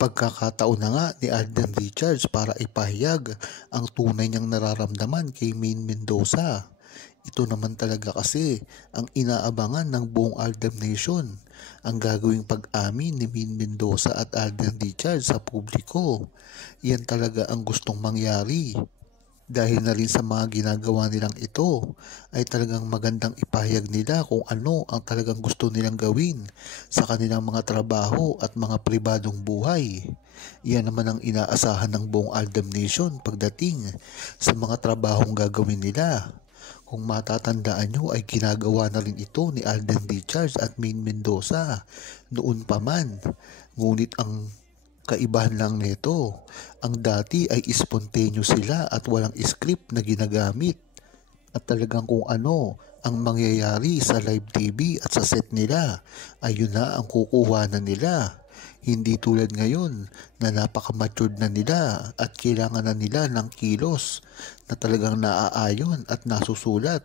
Pagkakataon na nga ni Alden Richards para ipahayag ang tunay niyang nararamdaman kay Maine Mendoza. Ito naman talaga kasi ang inaabangan ng buong Aldab Nation, ang gagawing pag-amin ni Maine Mendoza at Alden Richards sa publiko. Yan talaga ang gustong mangyari. Dahil na rin sa mga ginagawa nilang ito, ay talagang magandang ipahayag nila kung ano ang talagang gusto nilang gawin sa kanilang mga trabaho at mga pribadong buhay. Yan naman ang inaasahan ng buong Aldab Nation pagdating sa mga trabahong gagawin nila. Kung matatandaan nyo ay ginagawa na rin ito ni Alden Richards at Maine Mendoza noon pa man. Ngunit ang kaibahan lang nito, ang dati ay spontaneous sila at walang script na ginagamit. At talagang kung ano ang mangyayari sa live TV at sa set nila, ay yun na ang kukuha na nila. Hindi tulad ngayon na napaka-matured na nila at kailangan na nila ng kilos na talagang naaayon at nasusulat.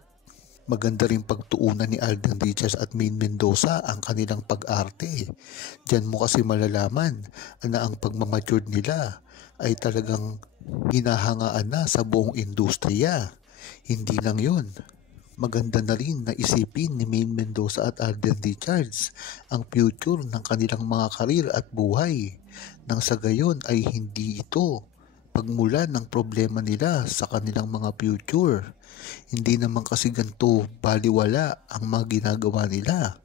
Maganda rin pagtuunan ni Alden Richards at Maine Mendoza ang kanilang pag-arte. Diyan mo kasi malalaman na ang pagmamatured nila ay talagang hinahangaan na sa buong industriya. Hindi lang yun. Maganda na rin na isipin ni Maine Mendoza at Alden Richards ang future ng kanilang mga karir at buhay. Nang sa gayon ay hindi ito pagmula ng problema nila sa kanilang mga future. Hindi naman kasi ganito baliwala ang mga ginagawa nila.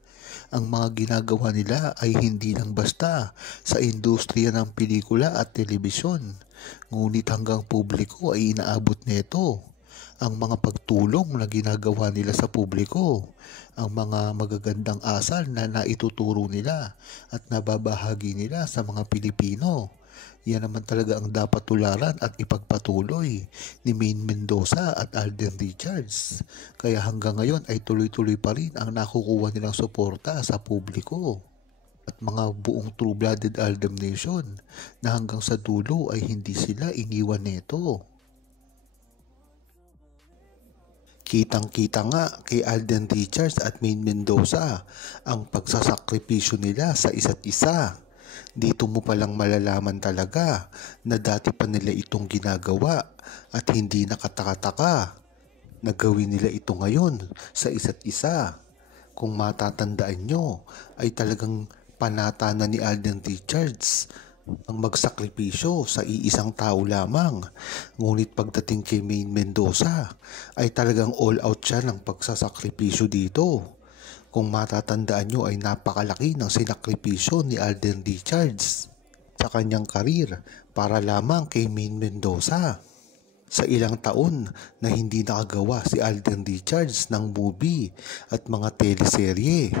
Ang mga ginagawa nila ay hindi lang basta sa industriya ng pelikula at telebisyon. Ngunit hanggang publiko ay inaabot nito. Ang mga pagtulong na ginagawa nila sa publiko, ang mga magagandang asal na naituturo nila at nababahagi nila sa mga Pilipino. Yan naman talaga ang dapat tularan at ipagpatuloy ni Maine Mendoza at Alden Richards. Kaya hanggang ngayon ay tuloy-tuloy pa rin ang nakukuha nilang suporta sa publiko at mga buong true-blooded Aldab Nation na hanggang sa dulo ay hindi sila iniwan nito. Kitang-kita nga kay Alden Richards at Maine Mendoza ang pagsasakripisyo nila sa isa't isa. Dito mo palang malalaman talaga na dati pa nila itong ginagawa at hindi nakataka-taka na gawin nila ito ngayon sa isa't isa. Kung matatandaan nyo ay talagang panata na ni Alden Richards ang magsakripisyo sa iisang tao lamang. Ngunit pagdating kay Maine Mendoza ay talagang all out siya ng pagsasakripisyo dito. Kung matatandaan nyo ay napakalaki ng sinakripisyo ni Alden Richards sa kanyang karir para lamang kay Maine Mendoza. Sa ilang taon na hindi nakagawa si Alden Richards ng movie at mga teleserye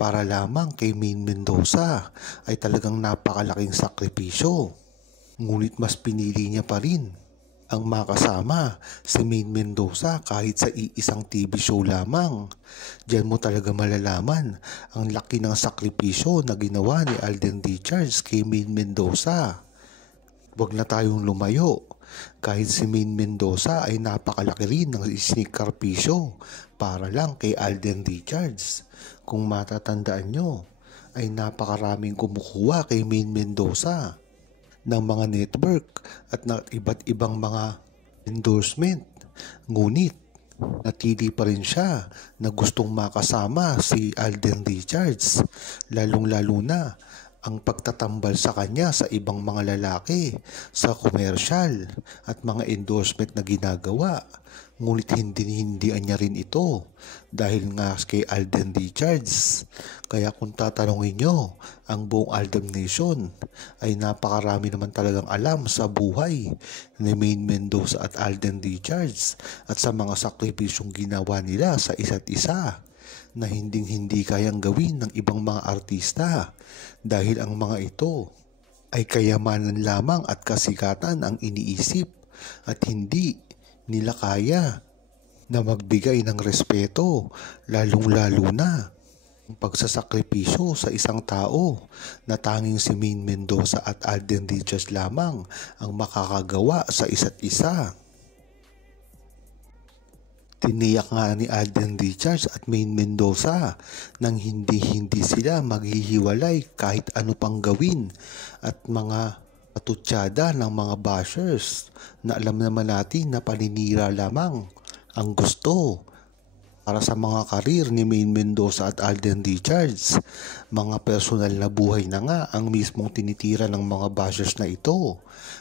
para lamang kay Maine Mendoza ay talagang napakalaking sakripisyo. Ngunit mas pinili niya pa rin ang makasama si Maine Mendoza kahit sa iisang TV show lamang. Diyan mo talaga malalaman ang laki ng sakripisyo na ginawa ni Alden Richards kay Maine Mendoza. Huwag na tayong lumayo. Kahit si Maine Mendoza ay napakalaki rin ng isinikripisyo para lang kay Alden Richards. Kung matatandaan nyo, ay napakaraming kumukuha kay Maine Mendoza ng mga network at ng iba't ibang mga endorsement. Ngunit natili pa rin siya na gustong makasama si Alden Richards, lalong-lalo na ang pagtatambal sa kanya sa ibang mga lalaki sa commercial at mga endorsement na ginagawa. Ngunit hindi-hindian niya rin ito dahil nga kay Alden Richards. Kaya kung tatanungin nyo, ang buong Aldab Nation ay napakarami naman talagang alam sa buhay ni Maine Mendoza at Alden Richards at sa mga sakripisyong ginawa nila sa isa't isa na hindi kayang gawin ng ibang mga artista dahil ang mga ito ay kayamanan lamang at kasikatan ang iniisip at hindi nila kaya na magbigay ng respeto, lalong-lalo na ang pagsasakripisyo sa isang tao na tanging si Maine Mendoza at Alden Richards lamang ang makakagawa sa isa't isa. Tiniyak nga ni Alden Richards at Maine Mendoza nang hindi sila maghihiwalay kahit ano pang gawin at mga patutsada ng mga bashers na alam naman natin na paninira lamang ang gusto para sa mga karir ni Maine Mendoza at Alden Richards. Mga personal na buhay na nga ang mismong tinitira ng mga bashers na ito.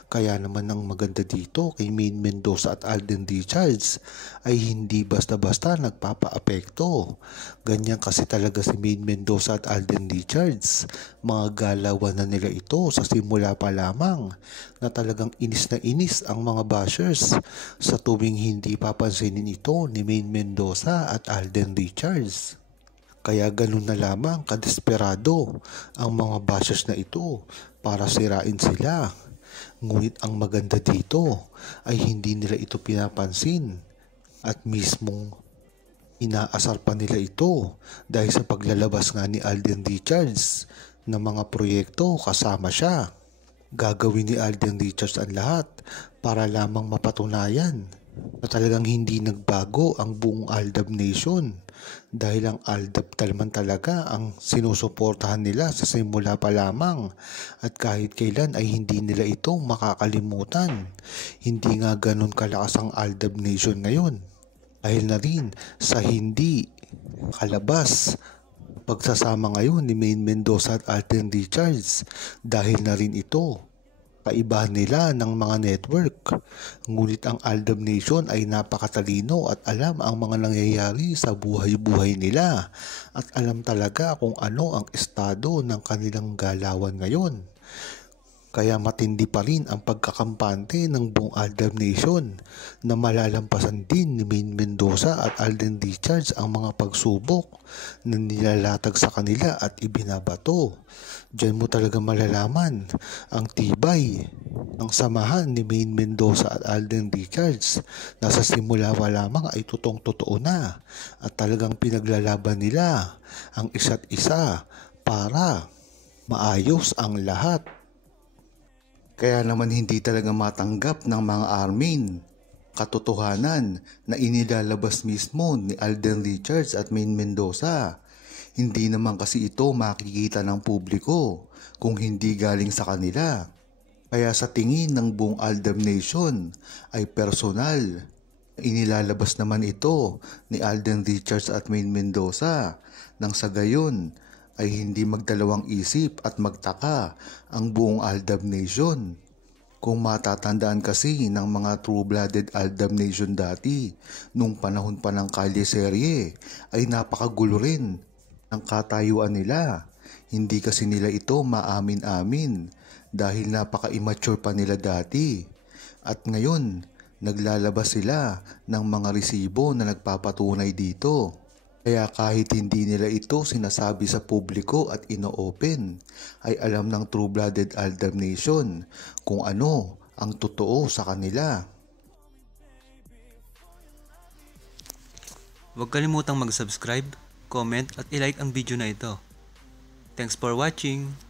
Kaya naman ang maganda dito kay Maine Mendoza at Alden Richards ay hindi basta-basta nagpapaapekto. Ganyan kasi talaga si Maine Mendoza at Alden Richards. Mga galawan na nila ito sa simula pa lamang na talagang inis na inis ang mga bashers sa tuwing hindi papansinin ito ni Maine Mendoza at Alden Richards. Kaya ganun na lamang kadesperado ang mga bashers na ito para sirain sila. Ngunit ang maganda dito ay hindi nila ito pinapansin at mismong inaasar pa nila ito dahil sa paglalabas nga ni Alden Richards ng mga proyekto kasama siya. Gagawin ni Alden Richards ang lahat para lamang mapatunayan na talagang hindi nagbago ang buong Aldab Nation dahil ang Aldab naman talaga ang sinusuportahan nila sa simula pa lamang at kahit kailan ay hindi nila ito makakalimutan. Hindi nga ganun kalakas ang Aldab Nation ngayon dahil na rin sa hindi kalabas pagsasama ngayon ni Maine Mendoza at Alden Richards dahil na rin ito kaibahan nila ng mga network. Ngunit ang Aldab Nation ay napakatalino at alam ang mga nangyayari sa buhay-buhay nila at alam talaga kung ano ang estado ng kanilang galawan ngayon. Kaya matindi pa rin ang pagkakampante ng buong Aldab Nation na malalampasan din ni Maine Mendoza at Alden Richards ang mga pagsubok na nilalatag sa kanila at ibinabato. Diyan mo talaga malalaman ang tibay ng samahan ni Maine Mendoza at Alden Richards na sa simula pa lamang ay totoong-totoo na at talagang pinaglalaban nila ang isa't isa para maayos ang lahat. Kaya naman hindi talaga matanggap ng mga armin katotohanan na inilalabas mismo ni Alden Richards at Maine Mendoza. Hindi naman kasi ito makikita ng publiko kung hindi galing sa kanila. Kaya sa tingin ng buong Aldab Nation ay personal. Inilalabas naman ito ni Alden Richards at Maine Mendoza nang sa gayon ay hindi magdalawang isip at magtaka ang buong Aldab Nation. Kung matatandaan kasi ng mga true-blooded Aldab Nation dati, nung panahon pa ng Kalye Serye, ay napakagulo rin ng katayuan nila. Hindi kasi nila ito maamin-amin dahil napaka-immature pa nila dati. At ngayon, naglalabas sila ng mga resibo na nagpapatunay dito. Kaya kahit hindi nila ito sinasabi sa publiko at ino-open, ay alam ng true-blooded Aldab Nation kung ano ang totoo sa kanila. Huwag kalimutang mag-subscribe, comment at i-like ang video na ito. Thanks for watching!